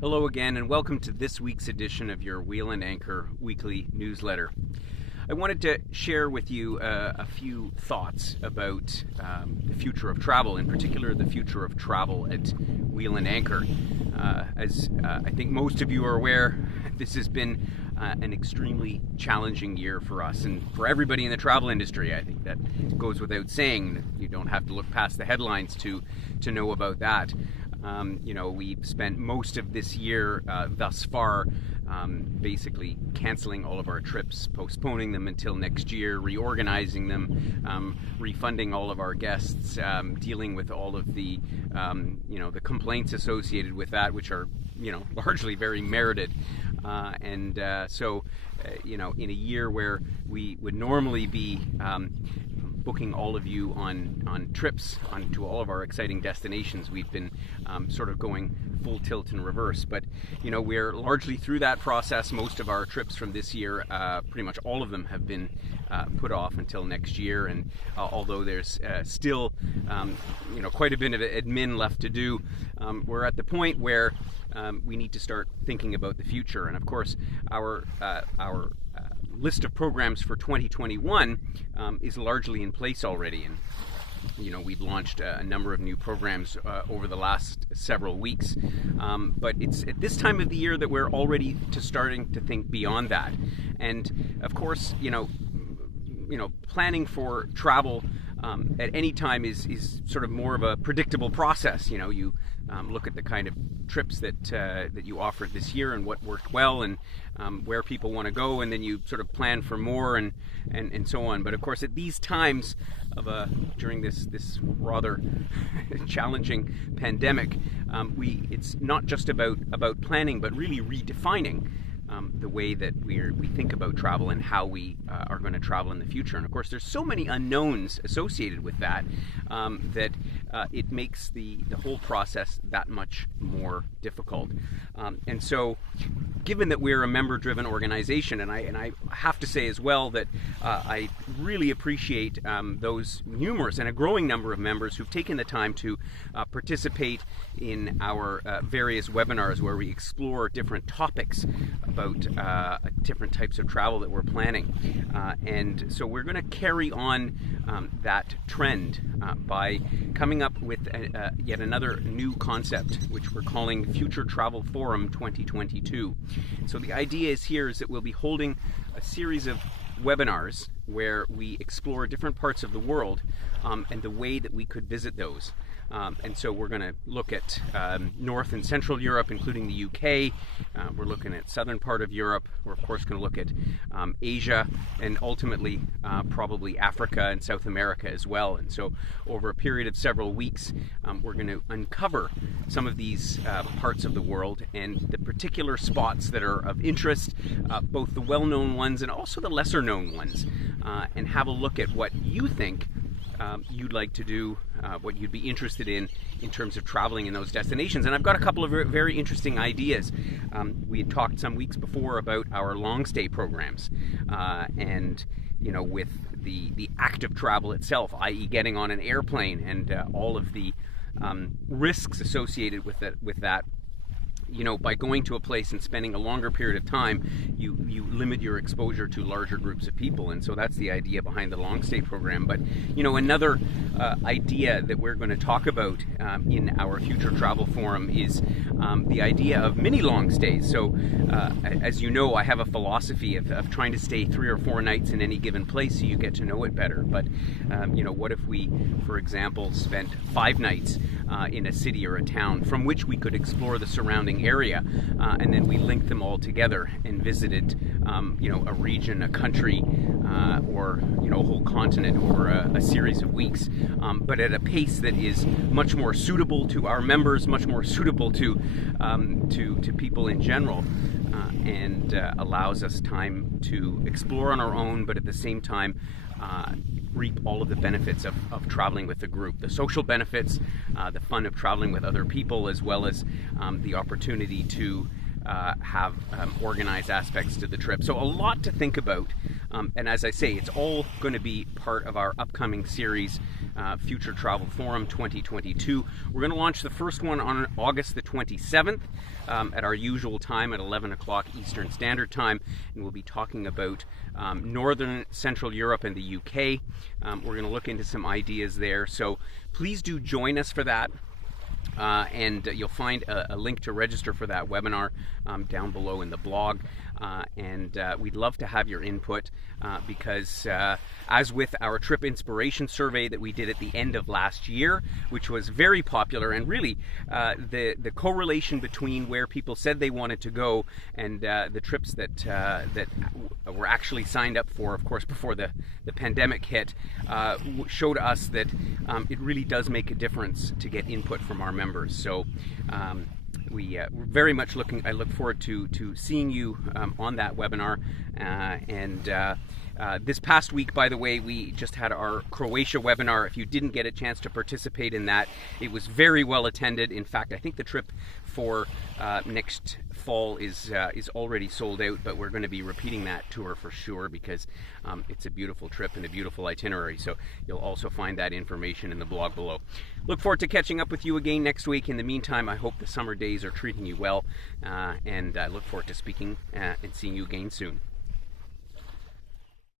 Hello again, and welcome to this week's edition of your Wheel and Anchor weekly newsletter. I wanted to share with you a few thoughts about the future of travel, in particular the future of travel at Wheel and Anchor. As I think most of you are aware, this has been an extremely challenging year for us and for everybody in the travel industry. I think that goes without saying. You don't have to look past the headlines to know about that. We've spent most of this year thus far basically canceling all of our trips, postponing them until next year, reorganizing them, refunding all of our guests, dealing with all of the the complaints associated with that, which are largely very merited. So in a year where we would normally be booking all of you on trips to all of our exciting destinations, we've been sort of going full tilt in reverse. But we're largely through that process. Most of our trips from this year, pretty much all of them, have been put off until next year. And although there's still quite a bit of admin left to do, we're at the point where we need to start thinking about the future. And of course, our list of programs for 2021 is largely in place already, and we've launched a number of new programs over the last several weeks, but it's at this time of the year that we're already starting to think beyond that. And of course, planning for travel at any time is sort of more of a predictable process. You look at the kind of trips that you offered this year and what worked well, and where people want to go, and then you sort of plan for more and so on. But of course, at these times during this rather challenging pandemic, it's not just about planning, but really redefining the way that we think about travel and how we are going to travel in the future. And of course, there's so many unknowns associated with that that it makes the whole process that much more difficult. And so, given that we're a member-driven organization, and I have to say as well that I really appreciate those numerous and a growing number of members who've taken the time to participate in our various webinars where we explore different topics about different types of travel that we're planning. And so we're going to carry on that trend by coming up with yet another new concept, which we're calling Future Travel Forum 2022. So the idea is that we'll be holding a series of webinars where we explore different parts of the world and the way that we could visit those. And so we're going to look at North and Central Europe, including the UK. We're looking at southern part of Europe. We're of course going to look at Asia, and ultimately probably Africa and South America as well. And so over a period of several weeks, we're going to uncover some of these parts of the world and the particular spots that are of interest, both the well-known ones and also the lesser-known ones, and have a look at what you think you'd like to do, what you'd be interested in terms of traveling in those destinations. And I've got a couple of very interesting ideas. We had talked some weeks before about our long stay programs, and with the act of travel itself, i.e. getting on an airplane and all of the risks associated with that. By going to a place and spending a longer period of time, you limit your exposure to larger groups of people. And so that's the idea behind the long stay program. But, another idea that we're going to talk about in our Future Travel Forum is the idea of mini long stays. So, as you know, I have a philosophy of trying to stay 3 or 4 nights in any given place so you get to know it better. But, what if we, for example, spent 5 nights in a city or a town from which we could explore the surrounding area, and then we linked them all together and visited a region, a country, or a whole continent over a series of weeks, but at a pace that is much more suitable to our members, much more suitable to people in general, and allows us time to explore on our own, but at the same time reap all of the benefits of traveling with a group, the social benefits, the fun of traveling with other people, as well as the opportunity to have organized aspects to the trip. So a lot to think about. And as I say, it's all going to be part of our upcoming series, Future Travel Forum 2022. We're going to launch the first one on August the 27th at our usual time at 11 o'clock Eastern Standard Time. And we'll be talking about Northern Central Europe and the UK. We're going to look into some ideas there. So please do join us for that. And you'll find a link to register for that webinar down below in the blog. And we'd love to have your input because as with our trip inspiration survey that we did at the end of last year, which was very popular, and really the correlation between where people said they wanted to go and the trips that were actually signed up for, of course, before the pandemic hit, showed us that it really does make a difference to get input from our members. So we're very much I look forward to seeing you on that webinar. This past week, by the way, we just had our Croatia webinar. If you didn't get a chance to participate in that, it was very well attended. In fact, I think the trip for next fall is already sold out, but we're going to be repeating that tour for sure because it's a beautiful trip and a beautiful itinerary. So you'll also find that information in the blog below. Look forward to catching up with you again next week. In the meantime, I hope the summer days are treating you well, and I look forward to speaking and seeing you again soon.